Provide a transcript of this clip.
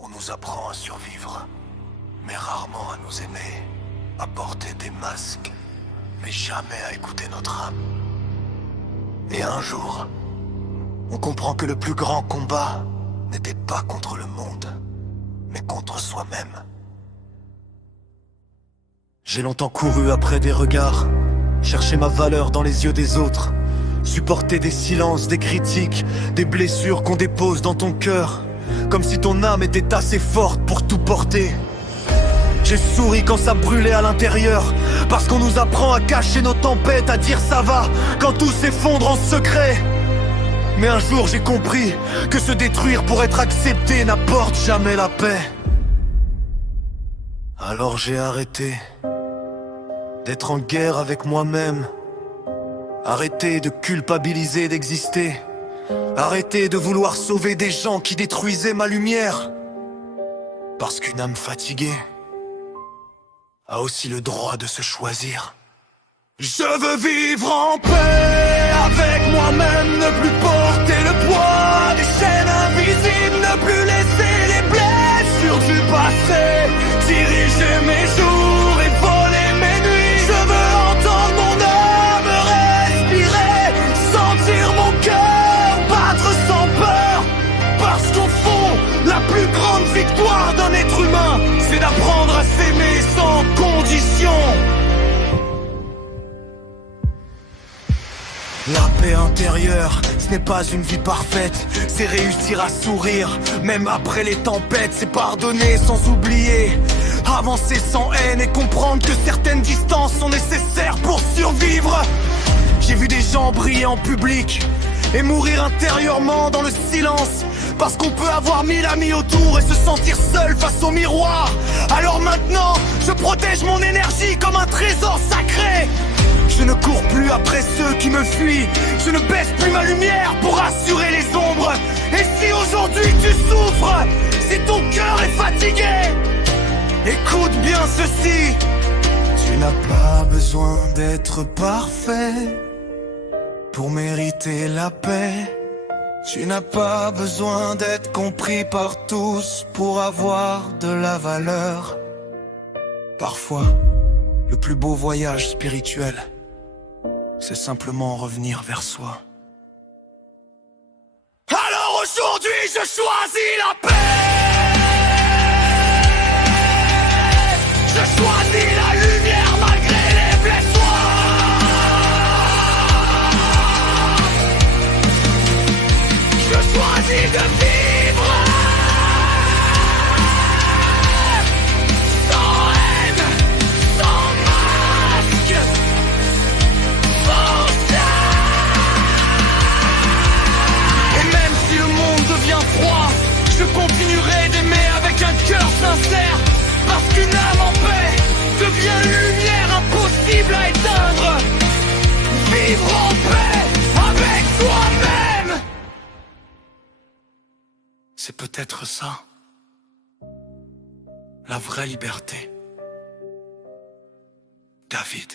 On nous apprend à survivre, mais rarement à nous aimer, à porter des masques, mais jamais à écouter notre âme. Et un jour, on comprend que le plus grand combat n'était pas contre le monde, mais contre soi-même. J'ai longtemps couru après des regards, cherché ma valeur dans les yeux des autres, supporter des silences, des critiques, des blessures qu'on dépose dans ton cœur, comme si ton âme était assez forte pour tout porter. J'ai souri quand ça brûlait à l'intérieur, parce qu'on nous apprend à cacher nos tempêtes, à dire ça va, quand tout s'effondre en secret. Mais un jour j'ai compris que se détruire pour être accepté n'apporte jamais la paix. Alors j'ai arrêté d'être en guerre avec moi-même, arrêté de culpabiliser d'exister, arrêté de vouloir sauver des gens qui détruisaient ma lumière. Parce qu'une âme fatiguée a aussi le droit de se choisir. Je veux vivre en paix avec moi-même, ne plus porter le poids des chaînes invisibles, ne plus laisser les blessures du passé diriger mes jours et voler mes nuits. Je veux entendre mon âme respirer, sentir mon cœur battre sans peur. Parce qu'au fond, la plus grande victoire d'un être humain, c'est d'apprendre à s'aimer sans condition. La paix intérieure, ce n'est pas une vie parfaite, c'est réussir à sourire, même après les tempêtes, c'est pardonner sans oublier, avancer sans haine et comprendre que certaines distances sont nécessaires pour survivre. J'ai vu des gens briller en public et mourir intérieurement dans le silence, parce qu'on peut avoir 1000 amis autour et se sentir seul face au miroir. Alors maintenant, je protège mon énergie comme un trésor sacré. Je ne cours plus après ceux qui me fuient, je ne baisse plus ma lumière pour rassurer les ombres. Et si aujourd'hui tu souffres, si ton cœur est fatigué, écoute bien ceci. Tu n'as pas besoin d'être parfait pour mériter la paix. Tu n'as pas besoin d'être compris par tous pour avoir de la valeur. Parfois, le plus beau voyage spirituel, c'est simplement revenir vers soi. Alors aujourd'hui, je choisis la paix. Je choisis la lumière malgré les blessures. Je choisis de vivre sans haine, sans masque, sans et même si le monde devient froid, je continuerai d'aimer avec un cœur sincère. Parce qu'une âme en paix devient une lumière impossible à éteindre. Vivre en paix avec soi-même, c'est peut-être ça, la vraie liberté. David.